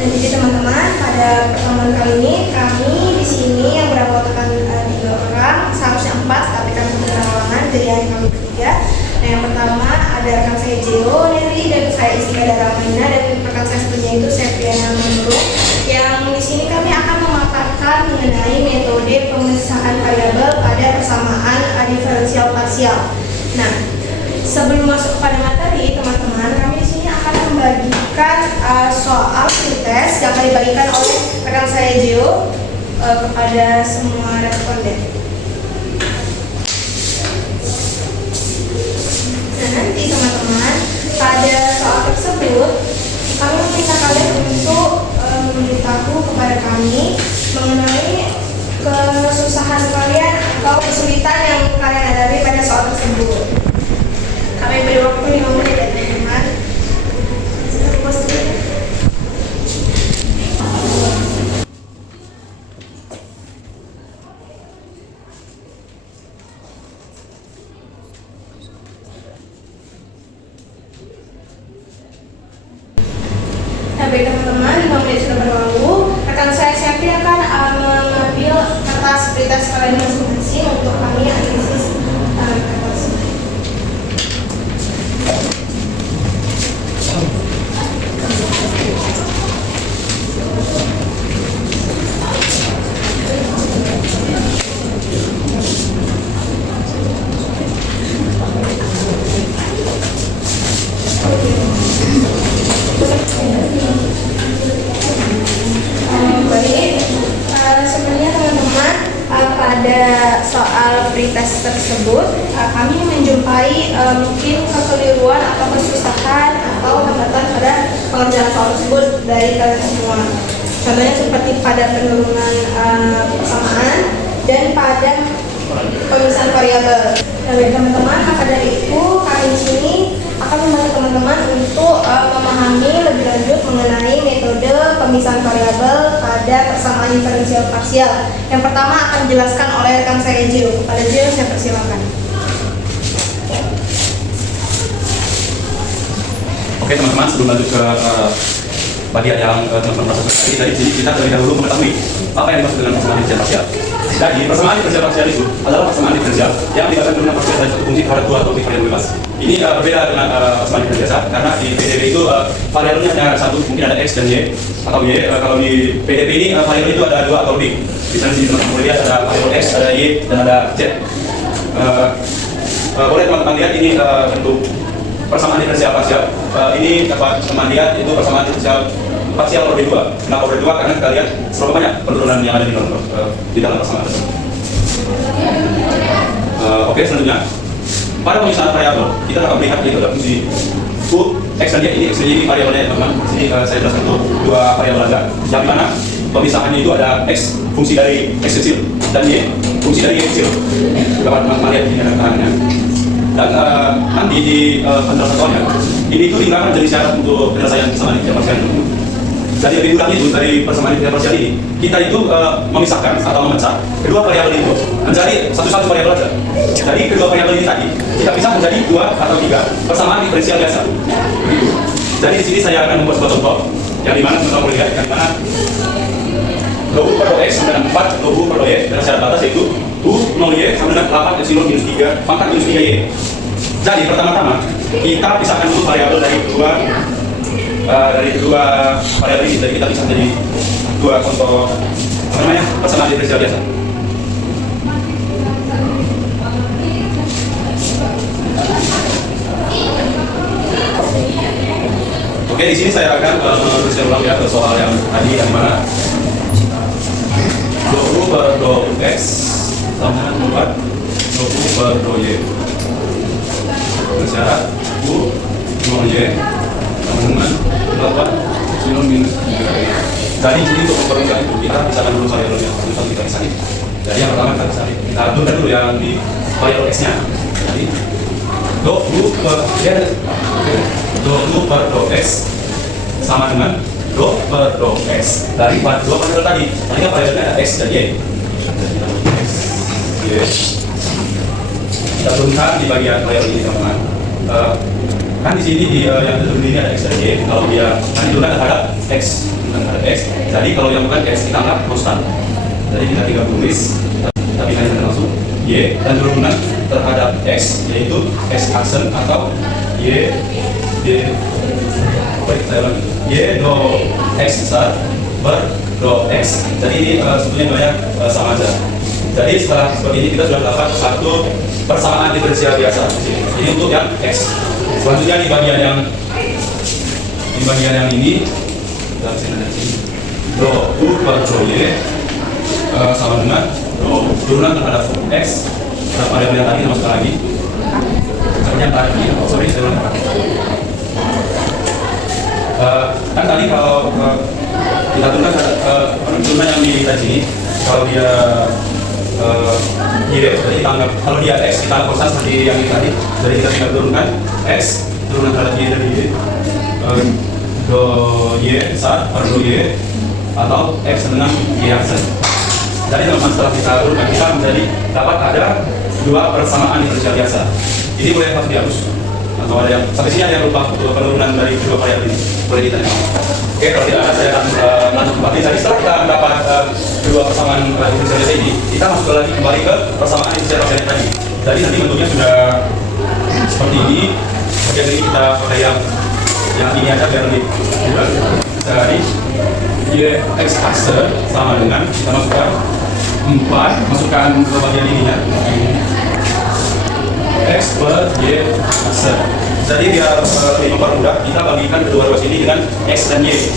Dan jadi teman-teman, pada pertemuan kali ini kami di sini yang beranggotakan 3 orang, seharusnya 4, tapi kami berhalangan jadi hanya kami bertiga. Nah, yang pertama ada rekan saya Jeo, Neri, dan saya Istika Daramaina, dan rekan saya satunya itu Septiana Menurut. Yang di sini kami akan memaparkan mengenai metode pemisahan variabel pada persamaan diferensial parsial. Nah, sebelum masuk kepada materi, teman-teman, kami di sini akan membagikan soal pretest yang akan dibagikan oleh rekan saya Jeo kepada semua responden. Nah, nanti teman-teman, pada soal tersebut kami meminta kalian untuk memberitahu kepada kami mengenai kesusahan kalian atau kesulitan yang kalian hadapi pada soal tersebut. Kami beri waktu 5 menit ya teman-teman. Baik teman-teman, 5 menit sudah berlalu. Rekan saya Septi akan mengambil kertas pretest kalian masing-masing untuk kami analisis kertas. Sebenarnya teman-teman, pada soal pretest tersebut kami menjumpai mungkin kekeliruan atau kesusahan atau hambatan pada pengerjaan soal tersebut dari kalian semua. Contohnya seperti pada penurunan persamaan dan pada pemisahan variabel. Nah, teman-teman, maka dari itu kami di sini akan membantu teman-teman untuk memahami lebih lanjut mengenai metode pemisahan variabel pada persamaan diferensial parsial. Yang pertama akan dijelaskan oleh rekan saya Jeo. Kepada Jeo saya persilakan. Oke teman-teman, sebelum lanjut ke bagian yang teman-teman proses tadi, kita terlebih dahulu mengetahui apa yang dimaksud dengan persamaan diferensial parsial. Jadi persamaan diferensial parsial itu adalah persamaan diferensial yang melibatkan penurunan parsial dari satu fungsi terhadap 2 atau lebih variabel bebas. Ini berbeda dengan persamaan diferensial biasa karena di PDB itu variabelnya hanya satu, mungkin ada X dan Y atau Y. Kalau di PDB ini variabel itu ada 2 atau lebih. Misalnya di teman-teman boleh lihat ada variabel X, ada Y, dan ada Z. Boleh teman-teman lihat ini bentuk persamaan diferensial parsial. Ini dapat teman lihat itu persamaan diferensial parsial order 2. Kenapa order 2? Karena kita lihat seberapa banyak penurunan yang ada di dalam persamaan tersebut. Oke, selanjutnya pada pemisahan variabel kita dapat melihat itu ada fungsi U, X dan Y. Ini X dan Y ini variabelnya teman-teman. Jadi saya jelaskan itu 2 variabel saja. Yang mana pemisahannya itu ada X fungsi dari X kecil dan Y fungsi dari Y kecil. Dapat teman-teman lihat ini ada tekanan. Dan nanti di penjelasan soalnya ini itu digunakan jadi syarat untuk penyelesaian persamaan diferensial parsial. Jadi lebih kurang itu dari persamaan diferensial parsial ini kita itu memisahkan atau memecah kedua variabel itu menjadi satu variabel saja. Jadi kedua variabel ini tadi kita pisah menjadi 2 atau 3 persamaan diferensial biasa. Jadi di sini saya akan membuat sebuah contoh yang dimana teman-teman boleh lihat yang dimana U per X sama dengan 4 U per Y dengan syarat batas yaitu U 0Y sama dengan 8 epsilon minus 3 pangkat minus 3Y. Jadi pertama-tama kita pisahkan dulu variabel dari kedua variabel ini. Jadi kita bisa jadi 2 contoh persamaan diferensial biasa. Oke, di sini saya akan menuliskan ulang ya soal yang tadi yang mana do U per do X sama dengan 4 do U per do Y bersyarat U 0Y sama dengan 8 epsilon minus 3Y. Jadi di sini untuk mempermudah itu kita pisahkan dulu variabelnya, lalu kita pisahin. Jadi yang pertama kita pisahin, kita aturkan dulu yang di variabel X nya. Jadi do U per do U per do X sama dengan do per do X dari 2 variabel tadi. Tadi kan variabelnya ada X dan Y. Kita turunkan di bagian variabel ini teman-teman. Kan di sini yang tertulis ini ada X dan Y. Kalau dia kan diturunkan ada X dan ada X. Jadi kalau yang bukan X kita anggap konstan. Jadi kita tinggal tulis, tapi hanya langsung Y dan turunan terhadap X, yaitu X aksen atau Y D. Baik, saya ulangi. Y do X besar per do X. Jadi ini sebetulnya banyak sama aja. Jadi setelah seperti ini kita sudah dapat satu persamaan diferensial biasa. Ini untuk yang X. Selanjutnya di bagian yang ini, kita sini do U per do Y sama dengan do turunan terhadap X. Pada yang tadi masuk lagi. Yang tadi, sorry saya ulang. Kan tadi kalau kita turunkan turunan yang di tadi, kalau dia Y, jadi kita anggap kalau dia X kita konstan seperti yang ini tadi, jadi kita tinggal turunkan X turunan terhadap Y dari Y, do Y besar per do Y atau X dengan Y aksen. Jadi teman-teman setelah kita turunkan kita menjadi dapat ada dua persamaan diferensial biasa. Ini boleh pas dihapus atau ada yang sampai sini ada yang lupa penurunan dari dua variabel ini boleh ditanya. Oke, kalau tidak ada saya akan lanjut kembali. Jadi setelah kita mendapat dua persamaan diferensial biasa ini, kita masuk lagi kembali ke persamaan diferensial biasa tadi. Jadi nanti bentuknya sudah seperti ini. Bagian ini kita pakai yang ini aja biar lebih mudah. Jadi Y X aksen sama dengan kita masukkan 4, masukkan ke bagian ininya X per Y aksen. Jadi biar lebih mempermudah, kita bagikan kedua ruas ini dengan X dan Y.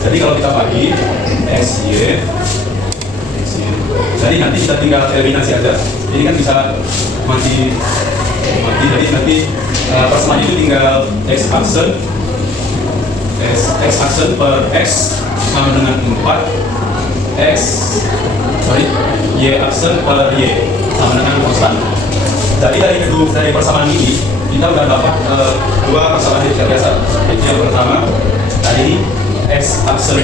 Jadi kalau kita bagi X, Y, jadi nanti kita tinggal eliminasi aja. Ini kan bisa mati. Jadi nanti persamaan itu tinggal X aksen per X sama dengan 4 Y aksen per Y sama dengan konstan. Jadi dari persamaan ini kita sudah dapat dua persamaan yang biasa. Jadi yang pertama tadi ini X aksen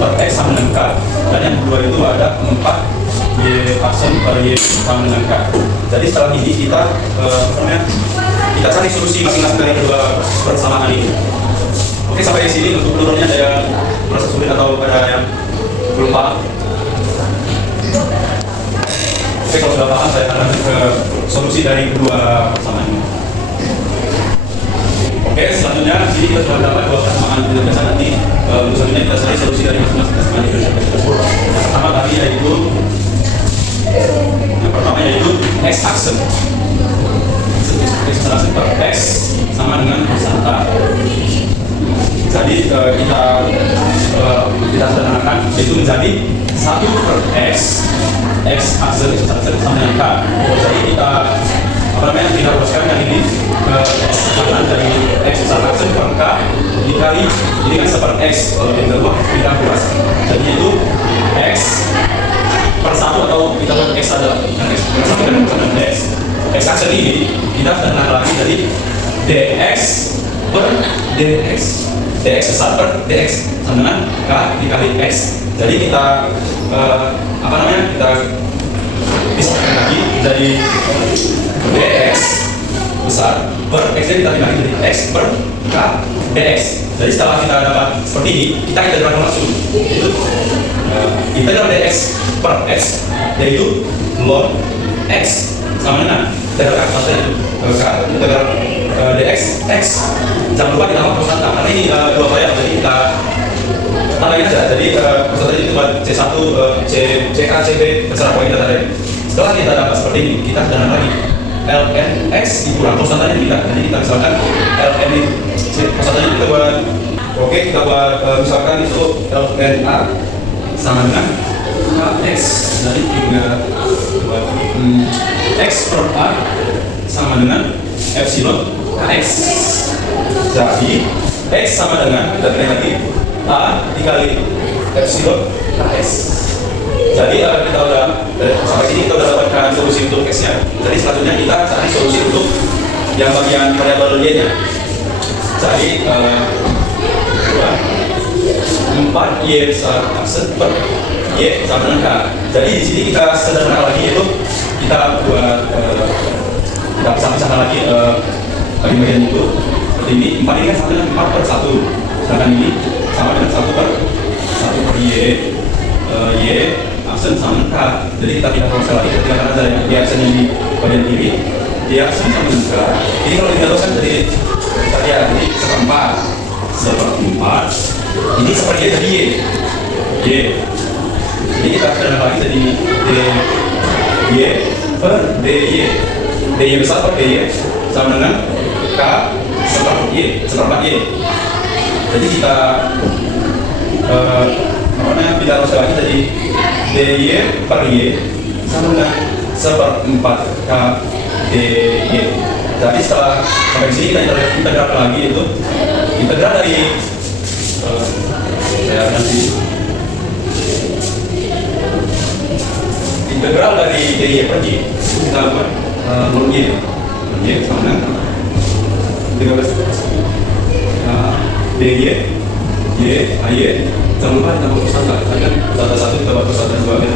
per X sama dengan K, dan yang kedua itu ada 4 Y aksen per Y sama dengan K. Jadi setelah ini kita kita cari solusi masing-masing dari kedua persamaan ini. Oke, sampai di sini untuk penurunannya ada yang merasa sulit atau ada yang belum paham? Oke, kalau sudah paham saya akan lanjut ke solusi dari kedua persamaan ini. Oke, selanjutnya di sini kita sudah dapat dua persamaan yang biasa. Nanti untuk selanjutnya kita cari solusi dari masing-masing persamaan yang tersebut. Yang pertama tadi yaitu X aksen. X aksen per X sama dengan konstanta. Jadi kita sederhanakan itu menjadi 1 per X aksen sama dengan K. Jadi kita kita ruaskan yang ini ke kanan dari X aksen per K dikali ini kan 1 per X, kalau yang kedua kita ruas. Jadi itu X per 1 atau kita buat X adalah yang X per 1 dan X aksen ini kita sederhanakan lagi dari dx per dx besar per dx sama dengan K dikali X. Jadi kita kita pisahkan lagi dari dx besar per X, jadi kita dikali dari X per K dx. Jadi setelah kita dapat seperti ini, kita integralkan langsung. Itu integral dx per X yaitu log X sama dengan integral K itu integral dx X. Jangan lupa ditambah konstanta karena ini dua variabel, jadi kita tambahin aja. Jadi konstanta itu buat C1, CK, CB terserah poin kita tadi. Setelah kita dapat seperti ini, kita sederhanakan lagi ln X dikurang konstantanya kita. Jadi kita misalkan ln ini konstantanya kita buat kita buat misalkan itu ln A sama dengan X. Jadi tinggal buat X per A sama dengan epsilon X. Jadi X sama dengan kita pilih lagi A dikali epsilon X. Jadi kita udah sampai sini kita udah dapatkan solusi untuk X-nya. Jadi selanjutnya kita cari solusi untuk yang bagian variabel Y-nya. Jadi 4 Y aksen per Y sama dengan K. Jadi di sini kita sederhanakan lagi, yaitu kita buat kita pisah-pisahkan lagi bagian itu. ini 4 ini kan sama dengan 4 per 1, sedangkan ini sama dengan 1 per Y. Y aksen sama dengan K. Jadi kita tidak harus lagi ketika ada yang Y aksen yang di bagian kiri, Y aksen sama dengan K. Ini kalau dijatuhkan jadi tadi ya, jadi seperempat. Ini seperti jadi Y. Jadi kita sederhana lagi jadi Y per DY. DY besar per DY sama dengan K seperempat Y. Jadi kita tidak harus lagi jadi DY per Y sama dengan seperempat K DY. Jadi setelah sampai sini kita integral lagi, itu integral dari saya nanti integral dari DY per Y kita buat Y sama dengan 13 DY Y jangan lupa kita buat pusat kan data 1 kita buat pusat 2 kan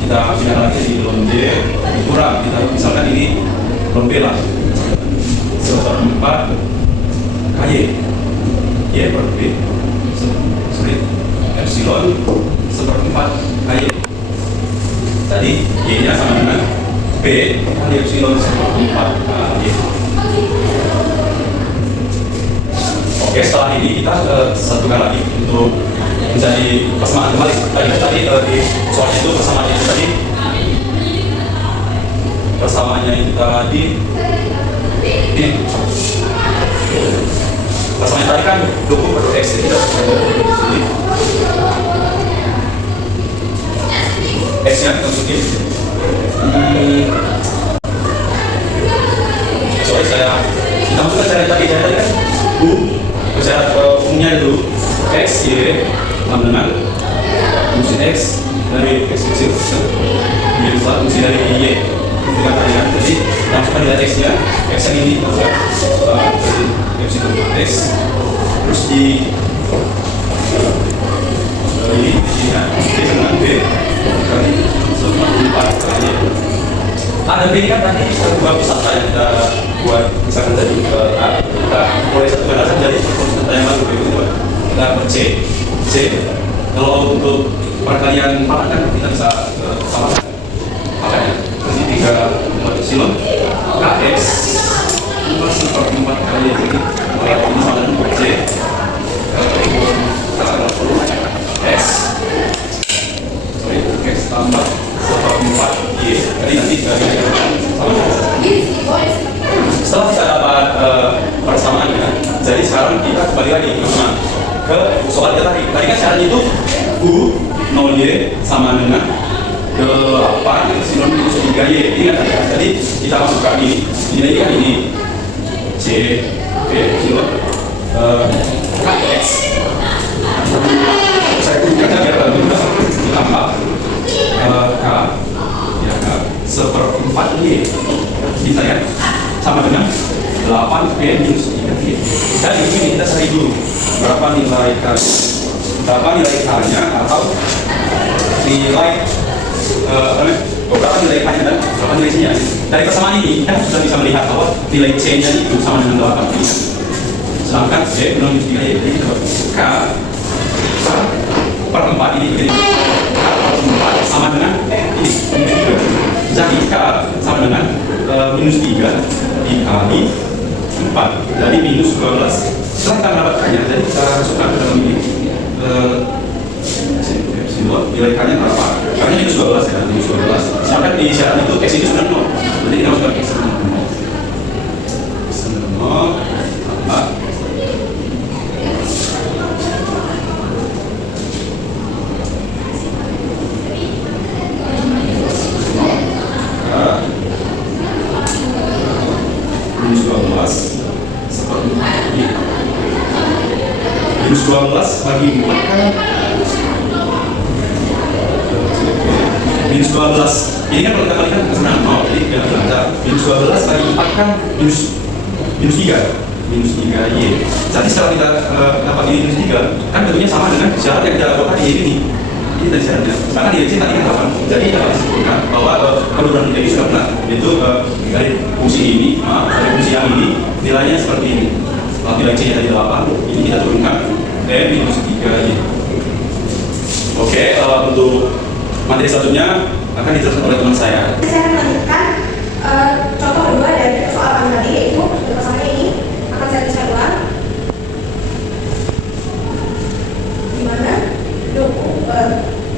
kita pindah lagi di lon Y kurang, kita misalkan ini lon B lah seperempat KY Y per B epsilon seperempat KY. Tadi Y nya sama dengan B kali epsilon seperempat KY. Oke, setelah ini kita satukan lagi untuk menjadi persamaan kembali. Tadi di soal itu persamaannya itu tadi persamaannya itu tadi ini persamaannya tadi kan 20 per X tidak X nya kita masukin sorry kita masukkan cara tadi kan cara umumnya dulu X, Y sama dengan fungsi X dari X kecil Y besar fungsi dari Y dengan tarikan. Jadi langsung nilai X nya X yang ini masukkan epsilon X terus di ini dengan B kali 4 kali ada B kan tadi dua pusat yang kita buat misalkan tadi kita mulai satu batasan dari konstanta yang baru kita per C kalau untuk perkalian pangkat kan kita bisa samakan makanya jadi 3 epsilon KX 4 kali ini sama dengan C X X tambah 4 Y jadi nanti setelah kita dapat persamaannya, jadi sekarang kita kembali lagi ke soal kita tadi. Tadi kan syaratnya itu U0Y sama dengan 8 epsilon minus 3Y. Ingat tadi kan? Jadi kita masukkan ini kan ini C B epsilon KX. Saya tunjukkan biar bagus ditambah K seperempat Y bisa ya sama dengan 8 P minus 3 Y. Dan ini kita cari dulu berapa nilai K-nya atau nilai berapa nilai K-nya dan berapa nilai C-nya. Dari persamaan ini kita sudah bisa melihat bahwa nilai C-nya itu sama dengan 8 Y. Sedangkan C minus 3 Y jadi K per 4 ini begini. K per 4 sama dengan ini. Jadi K sama dengan minus 3 dikali 4 jadi minus 12. Setelah kita mendapatkannya, jadi kita masukkan ke dalam ini nilai K nya berapa? K nya minus 12 ya, minus 12. Sedangkan di syarat itu X itu sudah 0, jadi kita masukkan X sama 0 tambah minus 12 minus 12 bagi 4 kan minus 12 ini kan kalau kita kalikan senang mau jadi kita baca minus 12 bagi 4 kan minus 3 Y. Jadi setelah kita dapat ini minus 3 kan bentuknya sama dengan syarat yang kita dapat tadi ini ini dari syaratnya. Karena di sini tadi kan jadi dapat disebutkan bahwa penurunan nilai sudah benar. Itu dari fungsi ini, dari fungsi yang ini nilainya seperti ini. Kalau nilai C tadi 8, ini kita turunkan minus 3 ini. Oke, untuk materi selanjutnya akan dijelaskan oleh teman saya. Saya akan melanjutkan contoh kedua dari soal kami tadi, yaitu pasangan ini akan saya tuliskan ulang. Di mana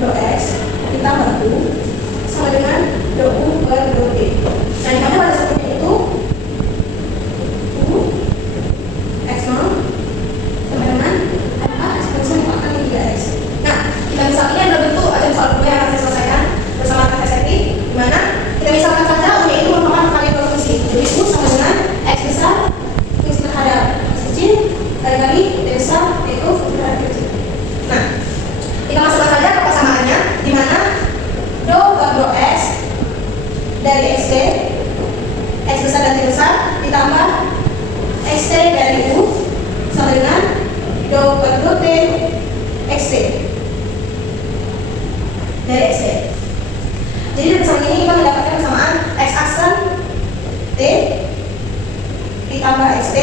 do X ditambah U sama dengan do U per do T. Nah, di mana pada satunya itu U X0 sama dengan apa ekspresi dipangkat 3X. Nah, kita misalnya ada bentuk ada soal kedua yang akan saya selesaikan bersama Kak Seti, di mana kita misalkan saja U-nya itu merupakan kali dua fungsi. Jadi U sama dengan X besar fungsi terhadap X kecil kali T besar yaitu fungsi terhadap X kecil. Nah, kita masukkan saja ke persamaannya, di mana do per do X dari XT X besar dan T besar ditambah XT dari U sama dengan do per do T XT dari XT. Jadi dari persamaan ini kita mendapatkan persamaan X aksen T ditambah XT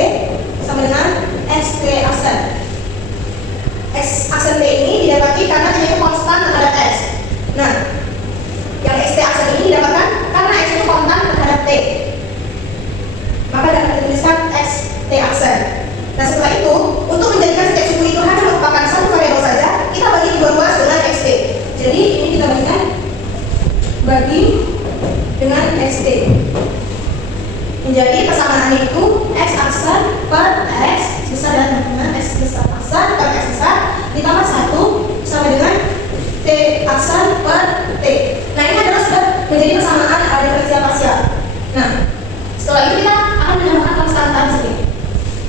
sama dengan XT aksen. X aksen T ini didapati karena T itu konstan terhadap X. Nah, yang XT aksen ini didapatkan karena X itu konstan terhadap T. Maka dapat dituliskan XT aksen. Nah, setelah itu, untuk menjadikan setiap suku itu hanya merupakan satu variabel saja, kita bagi dua ruas dengan XT. Jadi ini kita bagi dengan XT. Menjadi persamaannya itu X aksen per X besar dan dengan X besar aksen per X besar ditambah 1 sama dengan T aksen per T. Nah, ini adalah sudah menjadi persamaan diferensial parsial. Nah, setelah itu kita akan menambahkan konstanta di sini.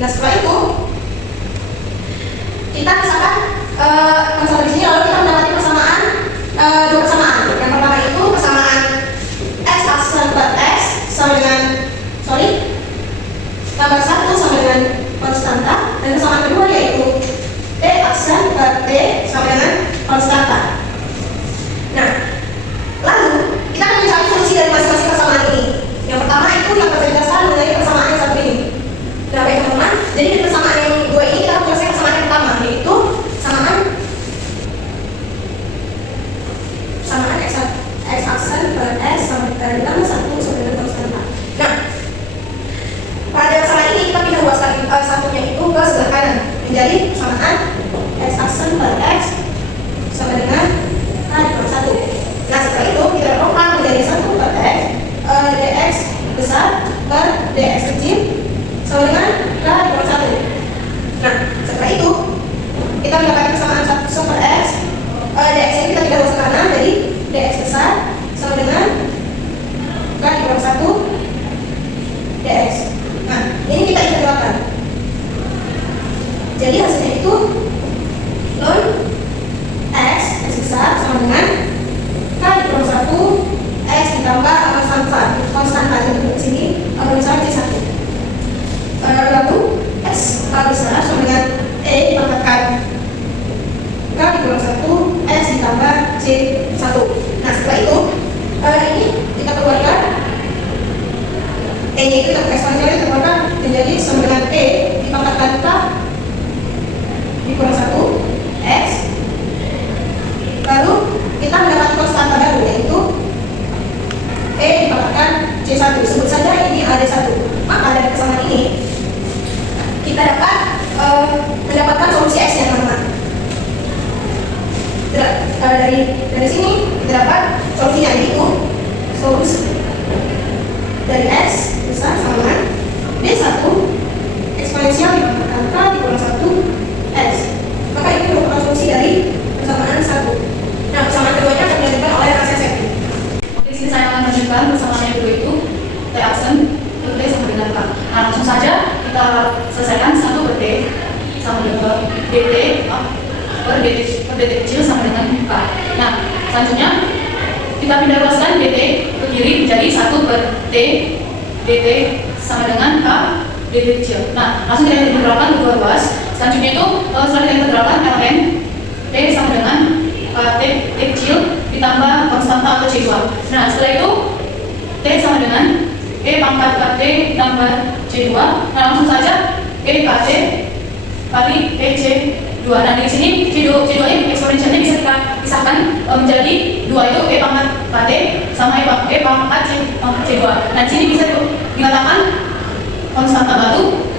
Nah, setelah itu kita misalkan konstanta di sini, lalu kita mendapati persamaan dua persamaan. Yang pertama itu persamaan X aksen per X sama dengan tambah 1 sama dengan konstanta, dan persamaan kedua yaitu T aksen per T sama dengan konstanta. Nah, lalu kita akan mencari solusi dari masing-masing persamaan ini. Yang pertama itu yang kita jelaskan mengenai persamaan yang satu ini. Nah, baik teman-teman, jadi di persamaan yang dua ini kita akan menyelesaikan persamaan yang pertama, yaitu persamaan X aksen per X sama ditambah 1 sama dengan konstanta. Nah, pada persamaan ini kita pindah ruaskan satunya itu ke sebelah kanan menjadi persamaan X aksen per X sama dengan dikali 1. Nah, setelah itu kita rongkan menjadi 1 per X dx besar per dx kecil sama dengan dikali 1. Nah, setelah itu kita mendapatkan persamaan 1 per X dx ini kita pindah ruas ke kanan jadi dx besar sama dengan dikali 1 dx. Nah, ini kita integralkan. Jadi hasilnya itu ln X besar sama dengan kali 1 X ditambah konstanta di sini misalnya C1. Lalu X besar sama dengan E dipangkatkan kali 1 X ditambah C1. Nah, setelah itu ini kita keluarkan E nya itu kita eksponensialnya kita keluarkan menjadi sama dengan E dipangkatkan K dikurang 1 X. Lalu kita mendapat konstanta baru yaitu E dipangkatkan C1. Sebut saja ini AD1. Maka dari persamaan ini kita dapat mendapatkan solusi X yang teman-teman. Dari sini kita dapat solusinya, yaitu solusi dari X besar sama dengan D1 eksponensial dipangkatkan K dikurang 1 X. Maka ini merupakan solusi dari persamaan 1. Nah, persamaan keduanya akan dilanjutkan oleh Kak Seti. Di sini saya akan menunjukkan persamaan yang kedua itu T aksen per T sama dengan K. Nah, langsung saja kita selesaikan 1 per T sama dengan dt per dt kecil sama dengan K. Nah, selanjutnya kita pindah ruaskan dt ke kiri menjadi 1 per T dt sama dengan K dt kecil. Nah, langsung kita integralkan dua ruas. Selanjutnya itu setelah kita integralkan ln T sama dengan T kecil ditambah konstanta atau C2. Nah, setelah itu T sama dengan E pangkat KT tambah C2. Nah, langsung saja E KT kali E C2. Nah, di sini C2 ini eksponensialnya bisa kita pisahkan menjadi 2 itu E pangkat KT sama E pangkat C2. Nah, di sini bisa dikatakan konstanta batu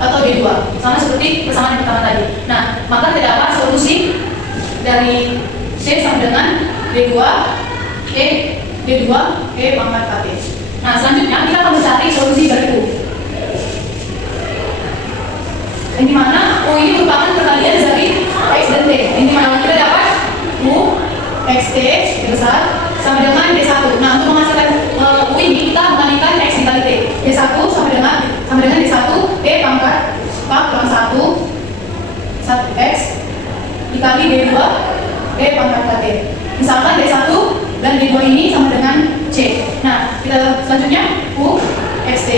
atau D2, sama seperti persamaan yang pertama tadi. Nah, maka terdapat solusi dari C sama dengan D2 E pangkat KT. Nah, selanjutnya kita akan mencari solusi dari U. Yang dimana U ini merupakan perkalian dari X dan T. Yang dimana kita dapat U XT besar sama dengan D1. Nah, untuk menghasilkan U ini kita membandingkan X dikali T. D1 sama dengan D1 E pangkat K kurang 1 X dikali D2 E pangkat KT. Misalkan D1 dan D2 ini sama dengan C. Nah, kita selanjutnya U XT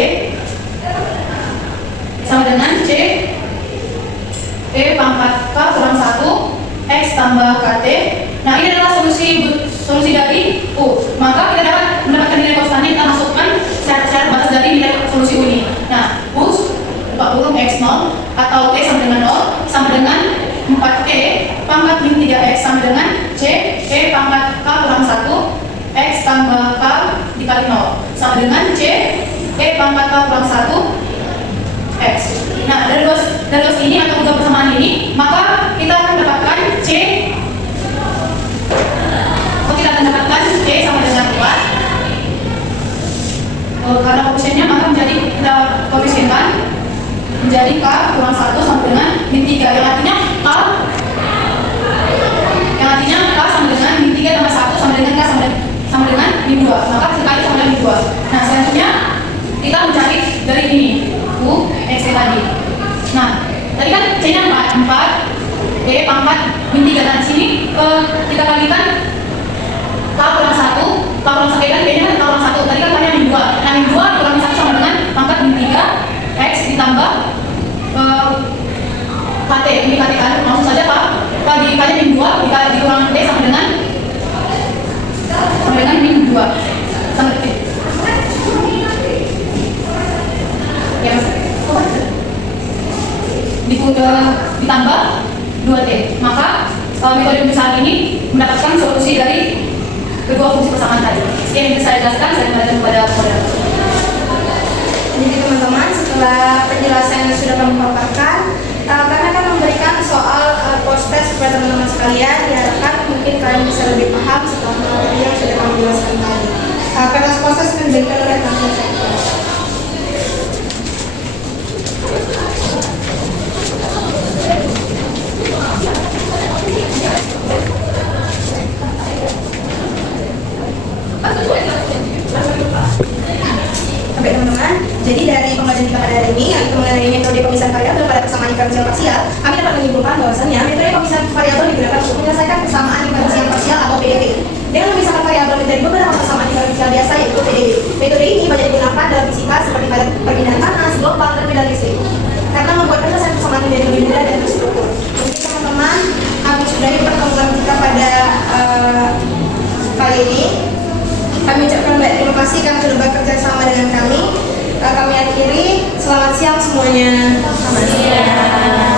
sama dengan C E pangkat K kurang 1 X tambah KT. Nah, ini adalah solusi dari U. Maka kita dapat mendapatkan nilai konstannya, kita masukkan syarat batas dari nilai solusi U ini. Nah, U 40 X0 atau T sama dengan 0 sama dengan 4T pangkat min 3X sama dengan C E pangkat K kurang 1 X tambah K dikali 0 sama dengan C E pangkat K kurang 1 X. Nah, dari ruas ini atau juga persamaan ini, maka kita akan mendapatkan C sama dengan 4. Karena koefisiennya maka menjadi kita koefisienkan menjadi K kurang 1 sama dengan min 3, yang artinya K sama dengan min 3 tambah 1 sama dengan K sama dengan min 2. Maka sekali sama dengan min 2. Nah, selanjutnya kita mencari dari ini U X tadi. Nah, tadi kan C-nya 4 E pangkat min 3. Nah, di sini kita kalikan K kurang 1 kan B-nya kan K kurang 1. Tadi kan K-nya min 2. Nah, min 2 kurang 1 sama dengan pangkat min 3 X ditambah KT. Ini KT kan langsung saja Pak dikali min 2 dikurang T sama dengan min 2 sama T. Ya, Mas. Ditambah 2T. Maka metode pemisahan ini mendapatkan solusi dari kedua fungsi persamaan tadi. Sekian yang bisa saya jelaskan, saya kembalikan kepada moderator. Jadi teman-teman, setelah penjelasan yang sudah kami paparkan, kami akan memberikan soal post-test kepada teman-teman sekalian. Diharapkan mungkin kalian bisa lebih paham setelah materi yang sudah kami jelaskan tadi. Kertas post-test akan diberikan oleh teman-teman sekalian. Oke teman-teman, jadi dari pembelajaran kita pada hari ini, yaitu mengenai metode pemisahan variabel pada persamaan diferensial parsial, kami dapat menyimpulkan bahwasannya metode pemisahan variabel digunakan untuk menyelesaikan persamaan diferensial parsial atau PDP dengan memisahkan variabel menjadi beberapa persamaan diferensial biasa, yaitu PDB. Metode ini banyak digunakan dalam fisika seperti pada perpindahan panas, gelombang, dan medan listrik, karena membuat penyelesaian persamaan menjadi lebih mudah dan terstruktur. Jadi teman-teman, kami sudahi pertemuan kita pada kali ini. Kami ucapkan banyak terima kasih karena sudah bekerja sama dengan kami. Kami akhiri, selamat siang semuanya. Selamat siang.